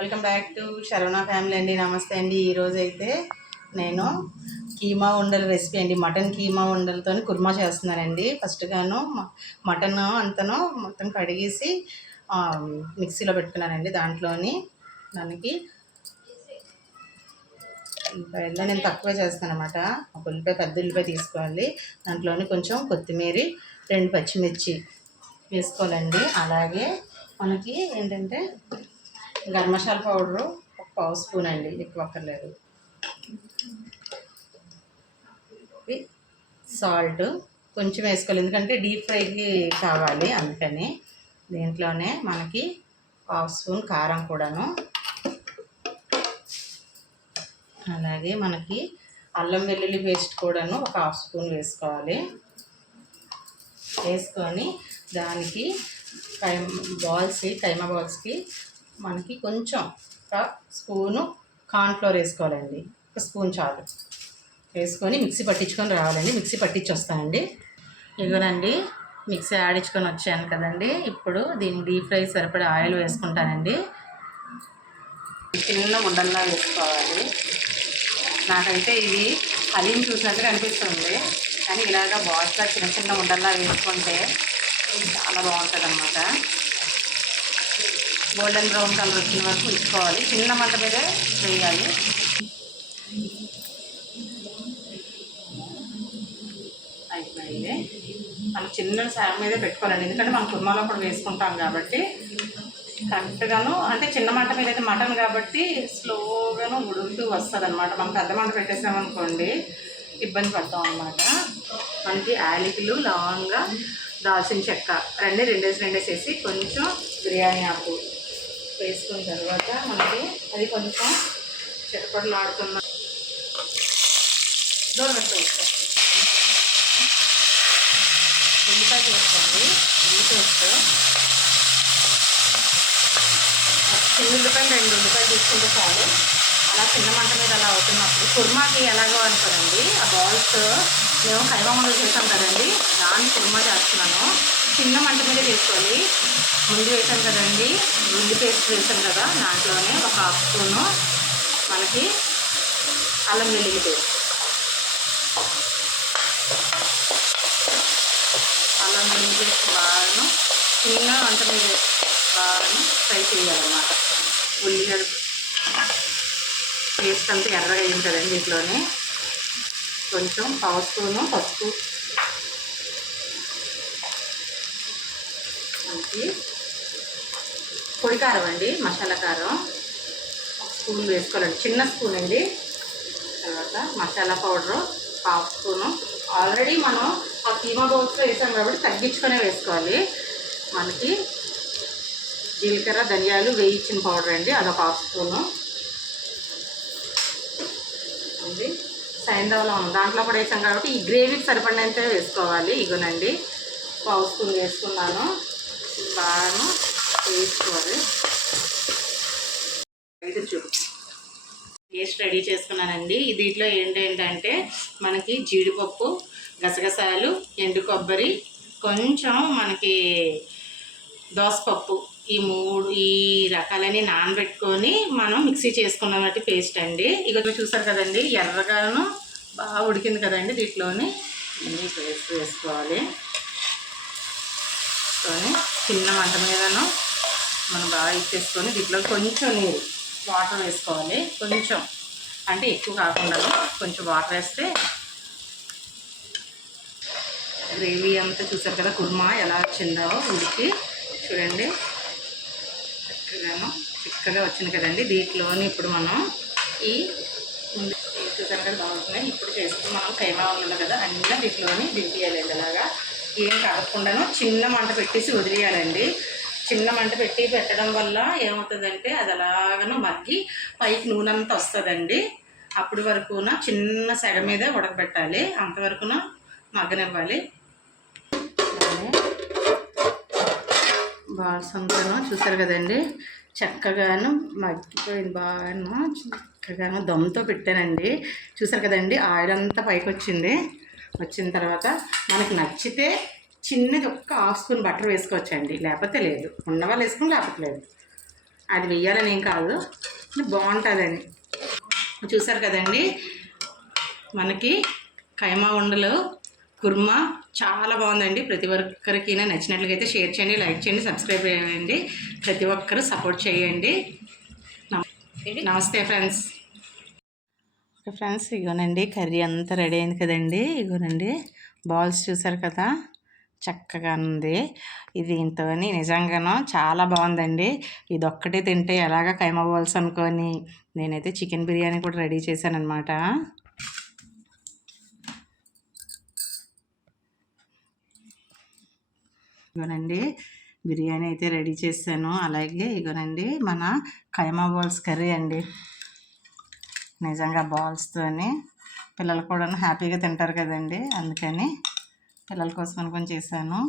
Welcome back to Saravana family అండి. నమస్తే అండి. ఈరోజు అయితే నేను కీమా ఉండలు రెసిపీ అండి, మటన్ కీమా ఉండలతో కుర్మా చేస్తున్నానండి. ఫస్ట్గాను మటన్ అంతను మొత్తం కడిగేసి మిక్సీలో పెట్టుకున్నానండి. దానికి ఉల్లిపాయల్లో నేను తక్కువ చేస్తాను అనమాట. ఒక ఉల్లిపాయ, పెద్ద ఉల్లిపాయ తీసుకోవాలి. దాంట్లోని కొంచెం కొత్తిమీర, 2 పచ్చిమిర్చి వేసుకోవాలండి. అలాగే మనకి ఏంటంటే గరం మసాలా పౌడరు 1 స్పూన్ అండి, ఎక్కువ అక్కర్లేదు. సాల్ట్ కొంచెం వేసుకోవాలి, ఎందుకంటే డీప్ ఫ్రైకి కావాలి, అందుకని. దీంట్లోనే మనకి 1 స్పూన్ కారం కూడాను. అలాగే మనకి అల్లం వెల్లుల్లి పేస్ట్ కూడాను 1 స్పూన్ వేసుకోవాలి. వేసుకొని దానికి కైమా బాల్స్కి మనకి కొంచెం 1 స్పూను కార్న్ఫ్లోర్ వేసుకోవాలండి. 1 స్పూన్ చాలు. వేసుకొని మిక్సీ పట్టించుకొని రావాలండి. మిక్సీ పట్టించి వస్తానండి. ఇదిగోనండి, మిక్సీ ఆడించుకొని వచ్చాను కదండి. ఇప్పుడు దీన్ని డీప్ ఫ్రై సరిపడా ఆయిల్ వేసుకుంటానండి. చిన్న ఉండల్లా వేసుకోవాలి. నాకైతే ఇది హలీం చూసినట్టుగా అనిపిస్తుంది, కానీ ఇలాగా బాల్స్గా చిన్న చిన్న ఉండల్లా వేసుకుంటే చాలా బాగుంటుంది అన్నమాట. గోల్డెన్ బ్రౌన్ కలర్ వచ్చిన వరకు ఉంచుకోవాలి. చిన్న మంట మీద వేయాలి. అయిపోయింది. మనం చిన్న సార్ మీదే పెట్టుకోవాలండి, ఎందుకంటే మనం కుర్మాలో కూడా వేసుకుంటాం కాబట్టి. కరెక్ట్గాను అంటే చిన్న మంట మీద అయితే మటన్ కాబట్టి స్లోగాను ఉడుకుతూ వస్తుంది అనమాట. మనం పెద్ద మంట పెట్టేసామనుకోండి ఇబ్బంది పడతాం అన్నమాట. మనకి యాలకులు, లవంగా, దాల్చిన చెక్క రెండేసి కొంచెం బిర్యానీ ఆకు వేసుకున్న తర్వాత మనకి అది కొంచెం చిటపటలు ఆడుతున్న ఉల్లిపాయ వేసుకోండి. చిన్న ఉల్లిపాయలు 2 ఉల్లిపాయలు తీసుకుంటే చాలు. అలా చిన్న మంట మీద అలా అవుతున్నప్పుడు కుర్మాకి ఎలాగో అనుకోనండి, ఆ బాల్స్ మేము కైమా ఉండలు చేసాం కదండి, దాన్ని కుర్మా చేస్తున్నాను. చిన్న మంట మీద చేసుకోవాలి. ముందు వేసాం కదండి, ఉల్లి పేస్ట్ వేసాం కదా, దాంట్లోనే 1 స్పూను మనకి అల్లం వెల్లుల్లి పేస్ట్, అల్లం వెల్లుల్లి పేస్ట్ బాగా చిన్న మంట మీద బాగా ఫ్రై చేయాలన్నమాట. ఉల్లిగడ్డ పేస్ట్ అంతా ఎర్రగా అయింది కదండి. దీంట్లోనే కొంచెం 1 స్పూను పసుపు, మనకి పొడి కారం అండి, మసాలా కారం 1 స్పూన్ వేసుకోవాలండి, చిన్న స్పూన్ అండి. తర్వాత మసాలా పౌడరు 1/2 స్పూను. ఆల్రెడీ మనం ఆ కీమా బౌల్స్లో వేసాం కాబట్టి తగ్గించుకొనే వేసుకోవాలి. మనకి జీలకర్ర, ధనియాలు వేయించిన పౌడర్ అండి, అదొక 1/2 స్పూను. అది సైంధవలో దాంట్లో కూడా వేసాం కాబట్టి ఈ గ్రేవీకి సరిపడినంత వేసుకోవాలి. ఇగోనండి 1/2 స్పూన్ వేసుకున్నాను. బాగా వేసుకోవాలి. పేస్ట్ రెడీ చేసుకున్నానండి. దీంట్లో ఏంటంటే మనకి జీడిపప్పు, గసగసాలు, ఎండు కొబ్బరి, కొంచెం మనకి దోసపప్పు, ఈ రకాలని నానబెట్టుకొని మనం మిక్సీ చేసుకున్న వాటి పేస్ట్ అండి. ఇక చూసారు కదండి, ఎర్రగాను బాగా ఉడికింది కదండి. దీంట్లోని అన్నీ పేస్ట్ వేసుకోవాలి. చిన్న మంట మీదను మనం బాగా ఇచ్చేసుకొని దీంట్లో కొంచెం నీరు, వాటర్ వేసుకోవాలి. కొంచెం అంటే ఎక్కువ కాకుండా కొంచెం వాటర్ వేస్తే గ్రేవీ అంతా చూసారు కదా, కుర్మా ఎలా వచ్చిందో ఉడికి చూడండి, చిక్కగా వచ్చింది కదండి. దీంట్లోని ఇప్పుడు మనం ఈ చూసారు కదా బాగుంటున్నాయి. ఇప్పుడు చేసుకుని మనం కైమా ఉండలు కదా అన్నీ దీంట్లోని దింపేయాలండి. అలాగా ఏం కాకుండాను చిన్న మంట పెట్టేసి వదిలేయాలండి. చిన్న మంట పెట్టడం వల్ల ఏమవుతుందంటే అది అలాగను మగ్గి పైకి నూనె అంతా వస్తుందండి. అప్పటి వరకున చిన్న సెగ మీద ఉడకబెట్టాలి, అంతవరకున మగ్గనివ్వాలి. బాల్స్ అంతాను చూసారు కదండి, చక్కగాను మగ్గిపోయింది. బాగాను చక్కగాను దమ్తో పెట్టానండి. చూసారు కదండి, ఆయిల్ అంతా పైకి వచ్చిన తర్వాత మనకి నచ్చితే చిన్నది 1/2 స్పూన్ బటర్ వేసుకోవచ్చండి, లేకపోతే లేదు. ఉన్నవాళ్ళు వేసుకుని లేకపోతే లేదు. అది వెయ్యాలని ఏం కాదు, బాగుంటుందని. చూసారు కదండి, మనకి కైమా ఉండలు కుర్మా చాలా బాగుందండి. ప్రతి ఒక్కరికి నచ్చినట్లయితే షేర్ చేయండి, లైక్ చేయండి, సబ్స్క్రైబ్ చేయండి. ప్రతి ఒక్కరు సపోర్ట్ చేయండి. నమస్తే ఫ్రెండ్స్. ఓకే ఫ్రెండ్స్, ఇగోనండి కర్రీ అంతా రెడీ అయింది కదండి. ఇగోనండి బాల్స్ చూసారు కదా, చక్కగా ఉంది. ఇది ఇంతని నిజంగానో చాలా బాగుందండి. ఇది ఒక్కటే తింటే ఎలాగ కైమా బాల్స్ అనుకొని నేనైతే చికెన్ బిర్యానీ కూడా రెడీ చేశాను అనమాట. ఇగోనండి బిర్యానీ అయితే రెడీ చేశాను. అలాగే ఇగోనండి మన కైమా బాల్స్ కర్రీ అండి. నిజంగా బాల్స్తోని పిల్లలు కూడా హ్యాపీగా తింటారు కదండి, అందుకని పిల్లల కోసం అనుకొని చేశాను.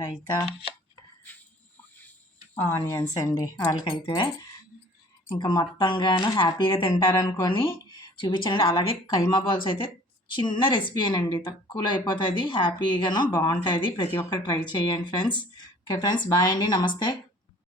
రైతా, ఆనియన్స్ అండి వాళ్ళకైతే ఇంకా మొత్తంగాను హ్యాపీగా తింటారనుకొని చూపించానండి. అలాగే కైమా బాల్స్ అయితే చిన్న రెసిపీ అండి, తక్కువలో అయిపోతుంది, హ్యాపీగాను బాగుంటుంది. ప్రతి ఒక్కరు ట్రై చేయండి ఫ్రెండ్స్. ఓకే ఫ్రెండ్స్, బాయ్ అండి, నమస్తే.